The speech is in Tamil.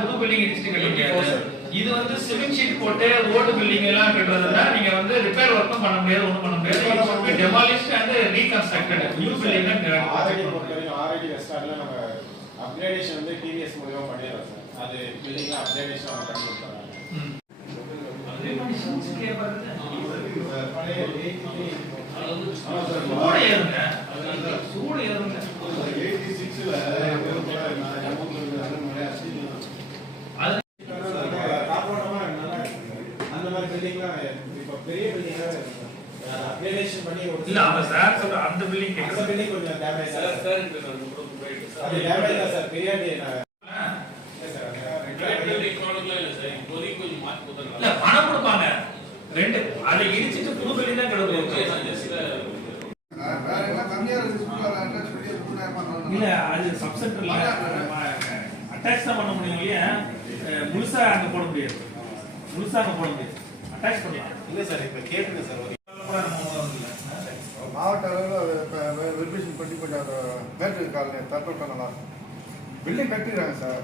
புது பில்டிங் இடிச்சிட்டு கட்ட முடியாது. இது வந்து சிமெண்ட் ஷீட் போட்டு ஓல்டு பில்டிங் எல்லாம் கட்டுறதுன்னா நீங்க வந்து ரிப்பேர் ஒர்க்கும் பண்ண முடியாது, ஒண்ணும் பண்ண முடியாது. டெமாலிஷ்ட் அண்ட் ரீகன்ஸ்ட்ரக்டட் நியூ பில்டிங் தான் ஆல்ரெடி ரெஸ்டாரன்ட்ல நம்ம அப்கிரேடேஷன் வந்து டிவிஎஸ் மூலமா பண்ணிரோம் சார். அது பில்டிங்ல அப்கிரேடேஷன் பண்ணி கொடுத்தாங்க. அதே மாதிரி சூஸ் கேவர்ல பழைய சூடு ஏறுங்க. சூடு ஏறுங்க. 86ல அந்த மாதிரி பில்டிங்லாம் இப்ப பெரிய பில்டிங்கா அப்கிரேடேஷன் பண்ணி இல்ல அப்ப சார் சொல்ற அந்த பில்டிங் அந்த பில்டிங் கொஞ்சம் டேமேஜ் சார். அது டேமேஜ் தான் சார். பெரிய இல்ல பணம் கொடுப்பாங்க ரெண்டு அதை இடிச்சிட்டு புது பில்டிங் தான் கிடைக்கும். இல்ல அது சப் சென்டர்ல அட்டாச் தான் பண்ண முடியும் இல்லையா, முழுசா அங்க போட முடியாது. முழுசா அங்க போட முடியாது, அட்டாச் பண்ணலாம். இல்ல சார் இப்ப கேளுங்க சார். மாவட்ட அளவில் வெரிஃபிகேஷன் பண்ணி கொஞ்சம் மேற்கு காலனி தரப்பட்ட நல்லா இருக்கும். பில்டிங் கட்டிடுறாங்க சார்.